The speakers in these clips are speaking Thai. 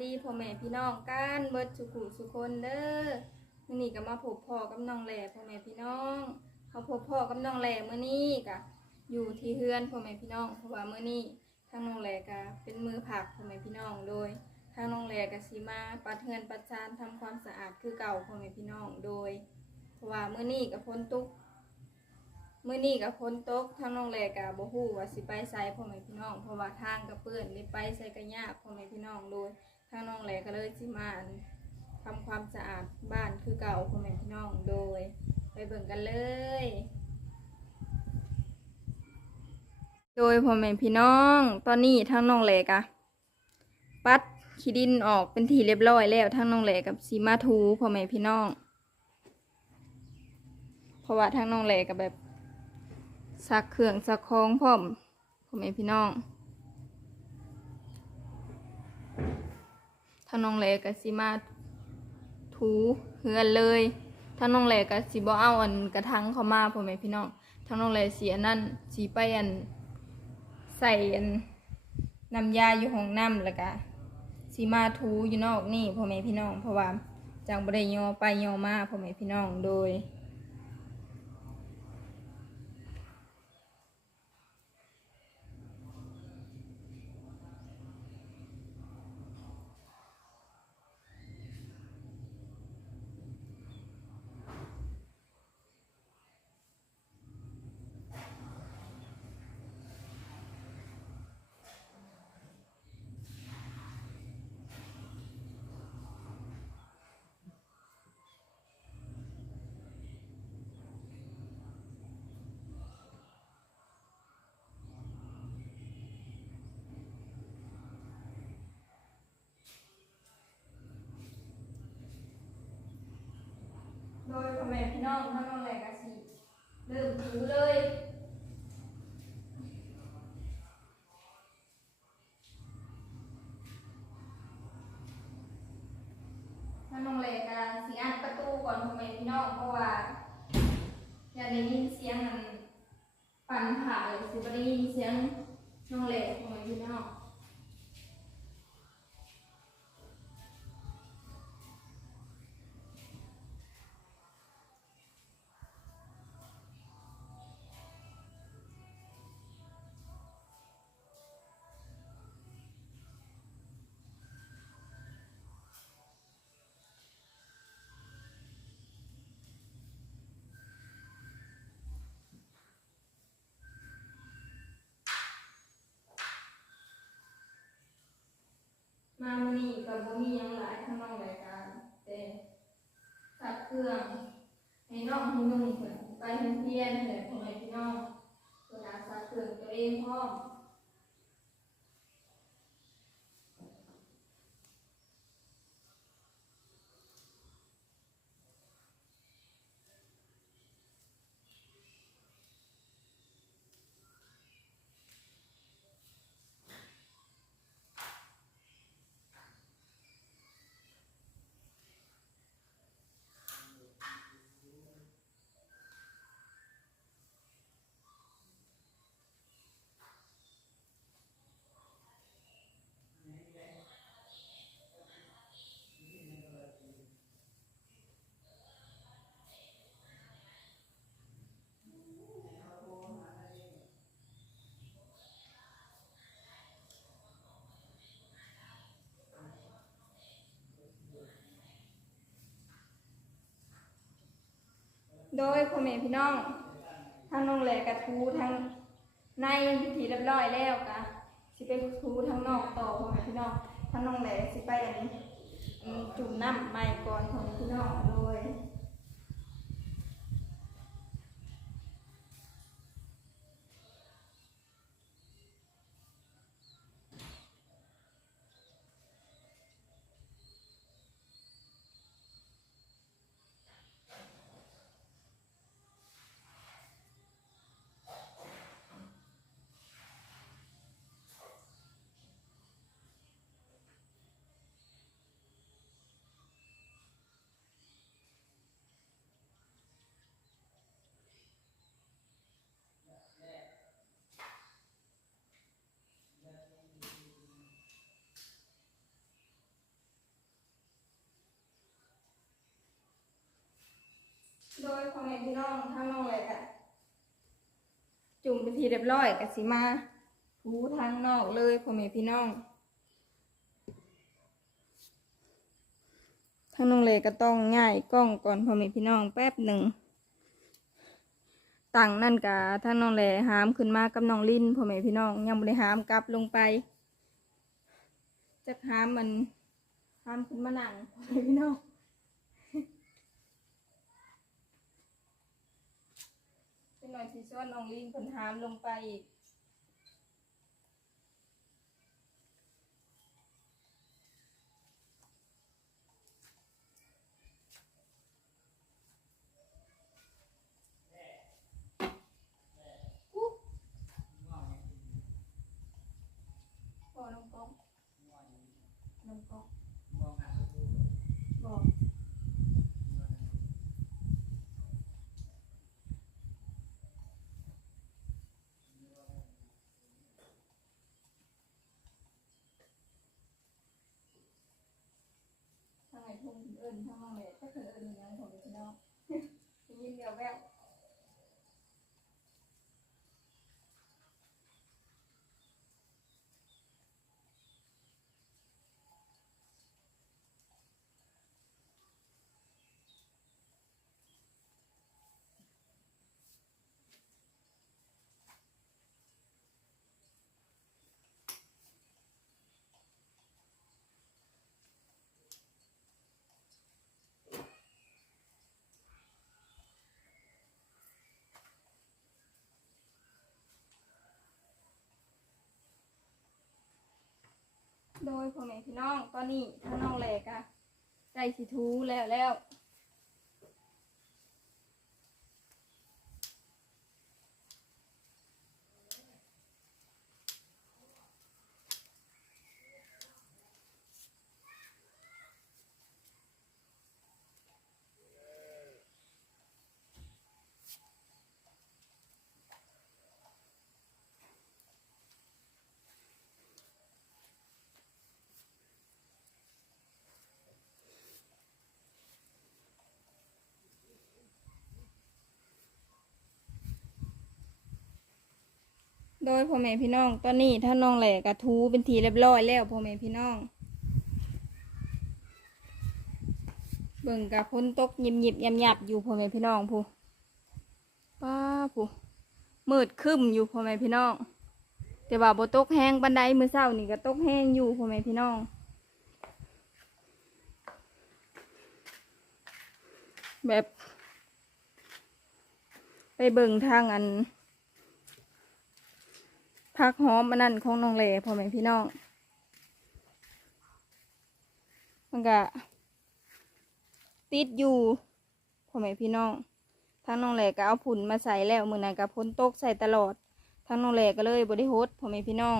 ดีและสวัสดีพ่อแม่พี่น้องกันเบิดสุขุสุคนเด้อมื้อนี้ก็มาพบพ่อกับน้องแหล่พ่อแม่พี่น้องเขาพบพ่อกับน้องแหล่มื้อนี้ก็อยู่ที่เฮือนพ่อแม่พี่น้อง เพราะว่ามื้อนี้ทางน้องแหล่ก็เป็นมือผักพ่อแม่พี่น้องโดย ทางน้องแหล่ก็สิมาปัดเฮือนปัดจานทำความสะอาดคือเก่าพ่อแม่พี่น้องโดย เพราะว่ามื้อนี้ก็พ้นตกมื่อนี้กับพ้นตกทางน้องแหลกับบ่ฮู้ว่าสิไปไสพ่อแม่พี่น้อง เพราะว่าทางกับเปื้อนได้ไปไสก็ยากพ่อแม่พี่น้องโดย ทางน้องแหลก็เลยสิมาทำความสะอาดบ้านคือเก่าพ่อแม่พี่น้องโดย ไปเบิ่งกันเลย โดยพ่อแม่พี่น้อง ตอนนี้ทางน้องแหลกอะปัดขี้ดินออกเป็นทีเรียบร้อยแล้วทางน้องแหลกับสีมาทูพ่อแม่พี่น้อง เพราะว่าทางน้องแหลกับแบบซักเครื่องซักของพร้อมพ่อแม่พี่น้อง ถ้าน้องแหลกสิมาถูเฮือนเลยถ้าน้องแหลกสิบ่เอาอันกระทังเข้ามาพ่อแม่พี่น้องถ้าน้องแหลเสียนั่นสีไปอันใส่อันน้ำยาอยู่ห้องน้ำแล้วก็สีมาถูอยู่นอกนี่พ่อแม่พี่น้อง เพราะว่าจังบริยอไปยอมาพ่อแม่พี่น้องโดย น้องถ้าน้องแหลกสิเริ่มถูเลยถ้าน้องแหลกสิอัดประตูก่อนพ่อแม่พี่น้องเพราะว่าอยากได้ยินเสียงมันปั่นผ่าเลยสิบ่ได้ยินเสียงน้องแหลกพ่อแม่พี่น้อง มามือนี้กับ่มีหยังหลายทำนองรายการแต่ตัดเครื่องให้น้องให้นุ่งเพิ่นไปโรงเรียนเพิ่นพ่อแม่พี่น้องเพิ่นอาสาเครื่องตัวเองพร้อม โดยพ่อแม่พี่น้องทั้งน้องแหลกระทูทั้งในพิธีเรียบร้อยแล้วกะสิไปทูทั้งนอกต่อพ่อแม่พี่น้องทั้งน้องแหลสิไปอันนี้จุ่มน้ำใหม่ก่อนพ่อแม่พี่น้องโดย โแม่พี่น้องทางน้องเลยกะจุ่มเป็นทีเรียบร้อยกะสิมาถูทางนอกเลยพ่อแม่พี่น้องทางน้องเลยก็ต้องง่ายกล้องก่อนพ่อแม่พี่น้องแป๊บหนึ่งตั้งนั่นกะทางน้องแหลหามขึ้นมากับน้องลินพ่อแม่พี่น้องยังไม่ได้หามกลับลงไปจะหามมันหามขึ้นมาหนังพ่อแม่พี่น้อง เป็ นหน่อยที่ช่วนน้องลิงเพิ่นหามลงไปอีกอุ๊บพอน้องกองน้องกองบอก ทางไหนทุ่ง เอิญทางน้งเลยก็คือเอิญเหมือนกันของพี่น้องยินเดียวแวว โดยพ่อแม่พี่น้องตอนนี้ถ้าน้องแหลกอะใจสิทูแล้วแล้ว โดยพ่อแม่พี่น้อง ตอนนี้ถ้าน้องแหลกอะทูเป็นทีเรียบร้อยแล้วพ่อแม่พี่น้อง เบิ่งกับพ้นตกยิบยิบยำยับอยู่พ่อแม่พี่น้องผู้ป้าผู้มืดคึ้มอยู่พ่อแม่พี่น้อง แต่ว่าบ่ตกแห้งบันไดมือเศร้านี่ก็ตกแห้งอยู่พ่อแม่พี่น้องแบบ ไปเบิ่งทางอัน พักหอมมันนั่นของน้องแหล่พ่อแม่พี่น้อง มันก็ติดอยู่พ่อแม่พี่น้องทั้งน้องแหล่ก็เอาผุ่นมาใส่แล้วมือนั้นก็พ้นตกใส่ตลอดทั้งน้องแหล่ก็เลยบริโฮสพ่อแม่พี่น้อง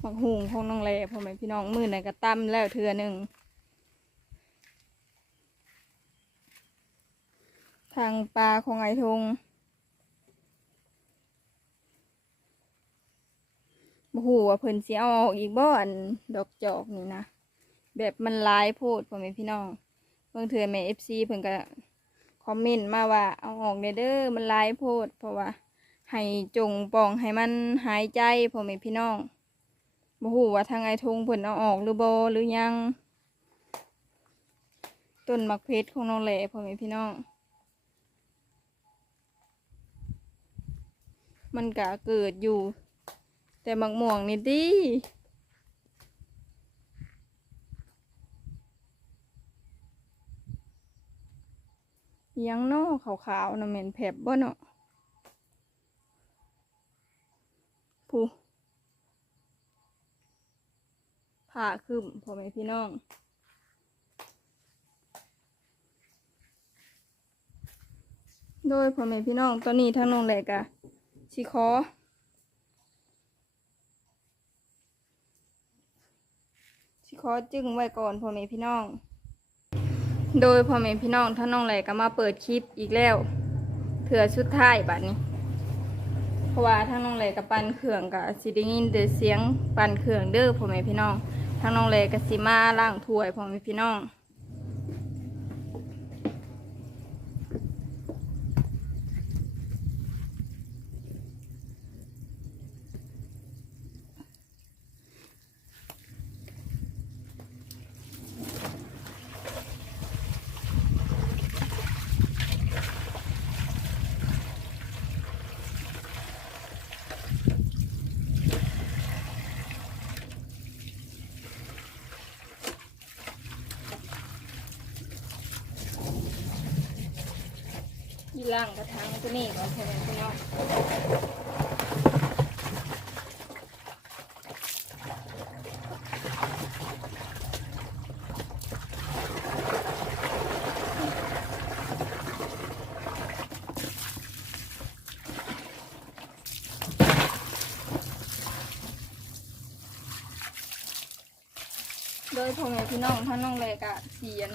หมักหุงของน้องแหล่พ่อแม่พี่น้องมือนั้นก็ตั้มแล้วเทือหนึ่ง ทางปลาของไอทงบ่ฮู้ว่าเพิ่นสิเอาออกอีกบ่อันดอกจอกนี่นะ แบบมันลายโพดพ่อแม่พี่น้องเบิ่งเถื่อแม่ FC เพิ่นก็คอมเมนต์มาว่าเอาออกเด้อมันลายโพด เพราะว่า ให้จงปองให้มันหายใจพ่อแม่พี่น้องบ่ฮู้ว่าทางไอทงเพิ่นเอาออกหรือบ่หรือยัง ต้นมักเพชรของน้องแหล่พ่อแม่พี่น้อง มันกะเกิดอยู่ แต่มักม่วงนี่ดิยังนอขาวๆนะเหม็นแผบบ่เนาะผู้ผ่าขึ้นพ่อแม่พี่น้องโดยพ่อแม่พี่น้องตอนนี้ทางน้องแหลกอะ สิขอสิขอจึงไว้ก่อนพ่อแม่พี่น้อง โดยพ่อแม่พี่น้องท่านน้องแหลกก็มาเปิดคลิปอีกแล้วเถื่อชุดท้ายบัดนี้เพราะว่าทางน้องแหลกกับปันเครื่องกับสิได้ยินแต่เสียงปันเครื่องเด้อพ่อแม่พี่น้องทางน้องเลกับสิมาล่างถ้วยพ่อแม่พี่น้อง ยี่ล่างกระถางตัวนี้ก่อนพ่อแม่พี่น้องโดยพ่อแม่พี่น้องท่านน้องเลกะเสียน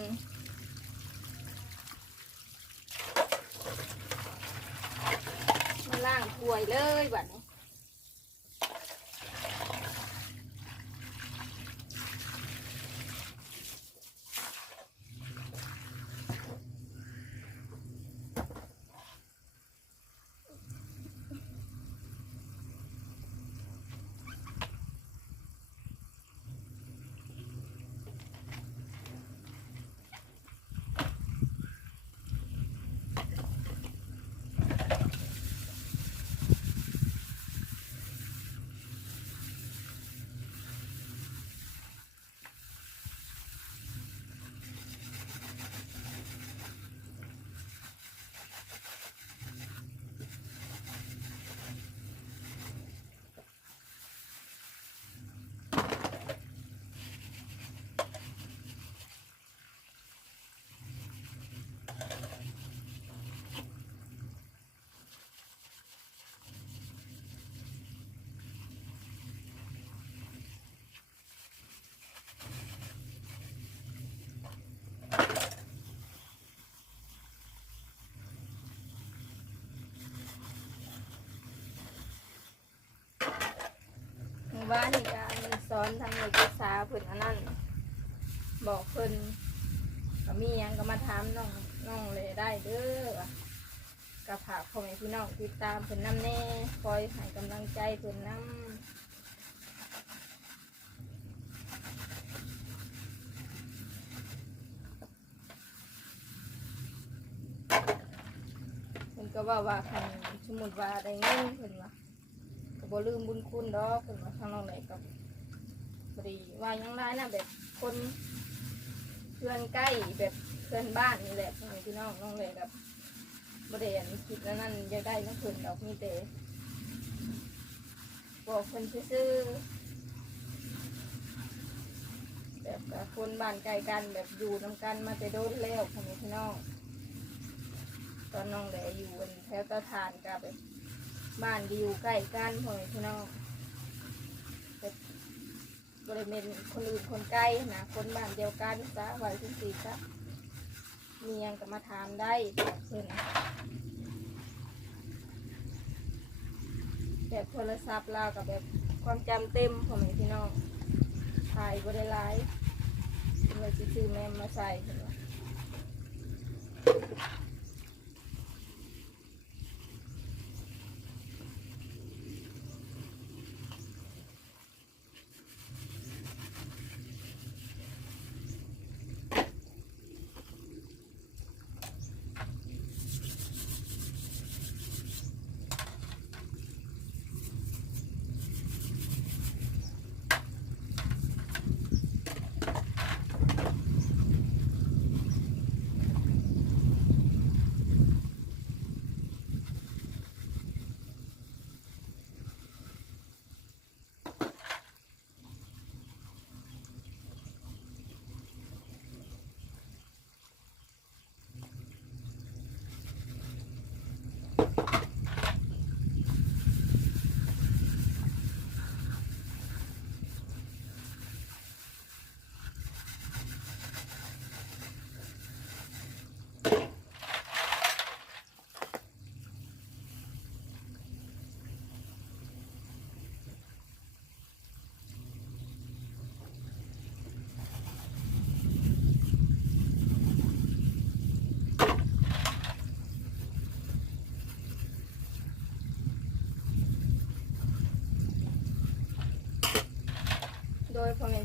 หมู่บ้านนี่การสอนทางนักศึกษาเพิ่นอันนั้นบอกเพิ่นก็มีหยังก็มาถามน้องน้องเลยได้เด้อว่ะกับผากพ่อแม่พี่น้องติดตามเพิ่นนำแน่คอยให้กำลังใจเพิ่นนำเพิ่นก็ว่าว่าคันสมมุติว่าได้เงินเพิ่นว่า ก็บ่ลืมบุญคุณดอกเพิ่นว่าทางน้องไหนก็บ่ได้ว่าหยังได้นะแบบคนเพื่อนใกล้แบบเพื่อนบ้านนี่แหละพ่อแม่พี่น้องน้องเลยแบบบ่ได้อันคิดแล้วนั่นยากได้นักเพิ่นดอกมีแต่บอกเพิ่นซื่อๆแบบกับคนบ้านใกลกันแบบอยู่นํกันมาแต่โดนแล้วพ่อแม่พี่น้องตอนน้องแหลอยู่บนแถวตะทานกับแบบ บ้านที่อยู่ใกล้กันพ่อแม่พี่น้องบบบริเวณคนอื่นคนใกล้นะคนบ้านเดียวกันซะไว้ทุกทีซะมียังก็มาถามได้แบบเพิ่นแบบโทรศัพท์เรากับแบบความจำเต็มพ่อแม่พี่น้องถ่ายบริไลายเลยสิซื้อแมมมาใส่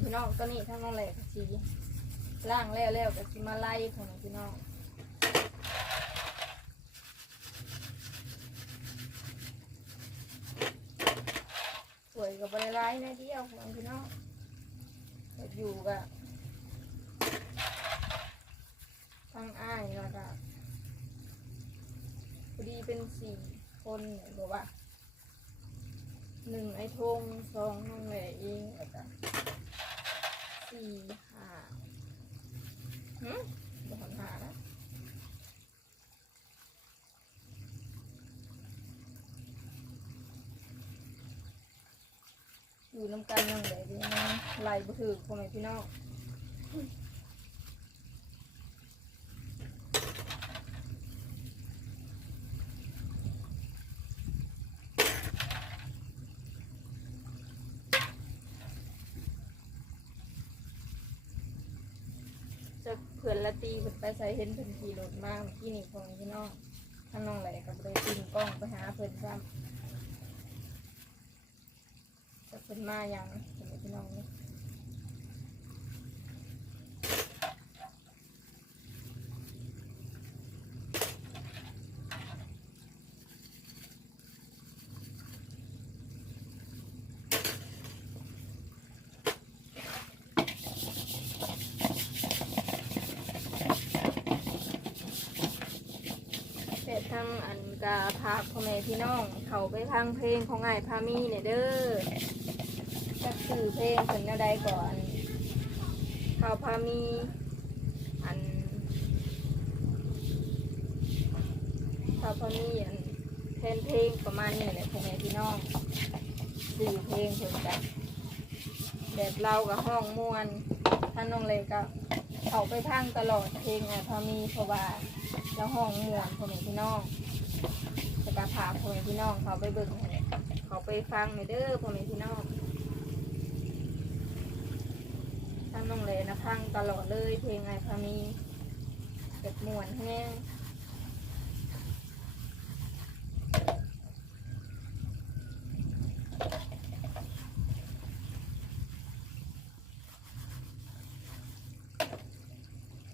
พี่น้องตัวนี้ทั้งน้องแหลกสีล่างแล้วแล้วกับสีมาไล่พ่อแม่พี่น้องสวยกับบริไลนะเดียวพ่อแม่พี่น้องอยู่กับทั้งอ้ายแล้วก็พอดีเป็นสี่คนเนี่ยบอกว่าหนึ่งไอ้ทงสองน้องแหล่เองแล้วก็ สี่ห้าหืมบ่หอนหานะอยู่น้ำกันยังไหล่ดีนะไล่บ่ถือพ่อแม่พี่น้อง พิ่นละตีเพิ่นไปใส่เห็นเพิ่นขี่รถมาเมื่อกี้นี่พ่อแม่พี่น้องถ้าน้องไหลก็บ่ได้ติงกล้องไปหาเพิ่นซ้ำจะเพิ่นมาอย่างพ่อแม่พี่น้องเนี่ย แต่ทางอัน กาพาพ่อแม่พี่น้อง เขาไปทางเพลงของไอ้ายพามีเนี่ยเด้อจักสื่อเพลงถึงแนวใดก่อน เขาพามี อันเขาพามีอันเพลงเพลงประมาณนี้แหละพ่อแม่พี่น้องสื่อเพลงถึงกันแบบเรากับห้องมวนท่านน้องเลยก็เขาไปทางตลอดเพลงไอ้ายพามีเพราะว่าแล้วห้องม่วนพ่อแม่พี่น้อง พาพ่อแม่พี่น้องเขาไปเบิ่งให้เขาไปฟังในเด้อพ่อแม่พี่น้องท่านน้องเลยนะฟังตลอดเลยเพลงไอ้พามีเด็กม่วนแห้ง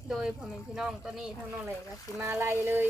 โดยพ่อแม่พี่น้องตัวนี้ทั้งน้องเลยก็สิมาไล่เลย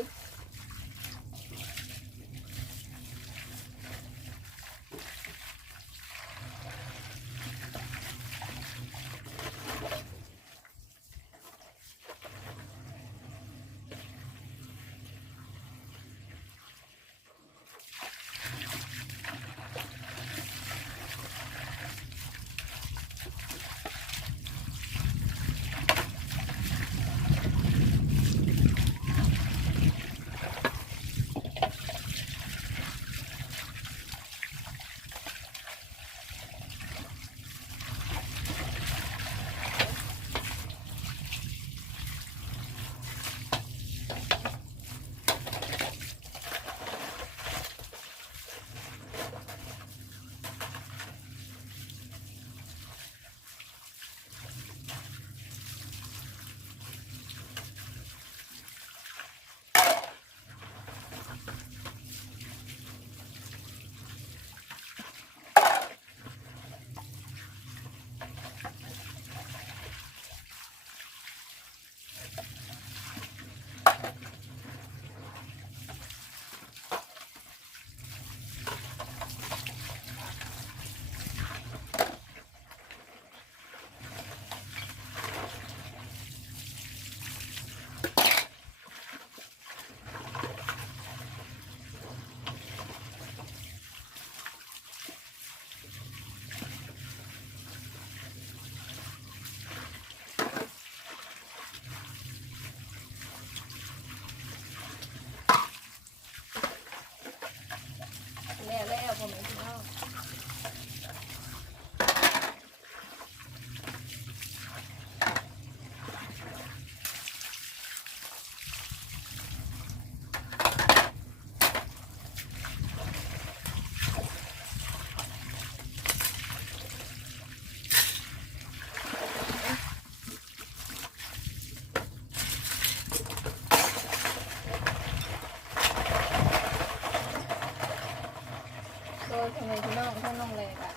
พี่นองเพื่นน้องเลยค่ะ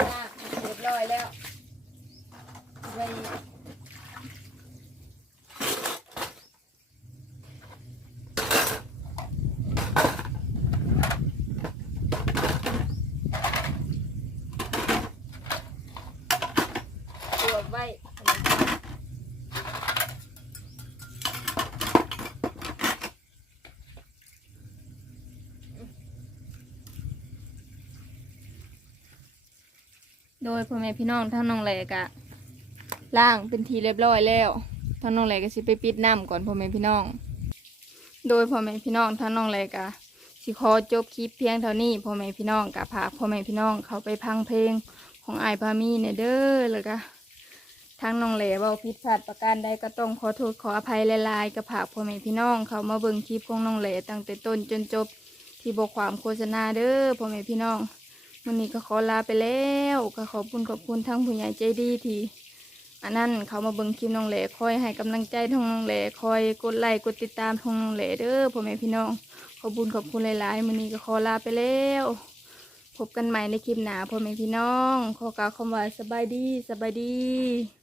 ยากเรียบร้อยแล้วไป โดยพ่อแม่พี่น้องทั้งน้องแหลกะล่างเป็นทีเรียบร้อยแล้วทั้งน้องแหลก็สิไปปิดน้ำก่อนพ่อแม่พี่น้อง โดยพ่อแม่พี่น้องทั้งน้องแหลกะสิขอจบคลิปเพียงเท่านี้พ่อแม่พี่น้องกะพาพ่อแม่พี่น้องเขาไปพังเพลงของไอพามีเนี่ยเด้อแล้วก็ทั้งน้องแหลเว่าผิดพลาดประการใดก็ต้องขอโทษขออภัยหลายๆกับผากพ่อแม่พี่น้อง เขามาเบิ่งคลิปของน้องแหลตั้งแต่ต้นจนจบที่บกความโฆษณาเด้อพ่อแม่พี่น้อง วันนี้ก็ขอลาไปแล้วก็ขอบคุณขอบคุณทั้งผู้ใหญ่ใจดีที่อันนั้นเขามาเบิ่งคลิปน้องแหล่คอยให้กำลังใจทั้งน้องแหล่คอยกดไลค์กดติดตามทั้งน้องแหล่เด้อพ่อแม่พี่น้อง ขอบคุณขอบคุณหลายๆวันนี้ก็ขอลาไปแล้วพบกันใหม่ในคลิปหน้าพ่อแม่พี่น้อง ขอกล่าวคำว่าสบายดีสบายดี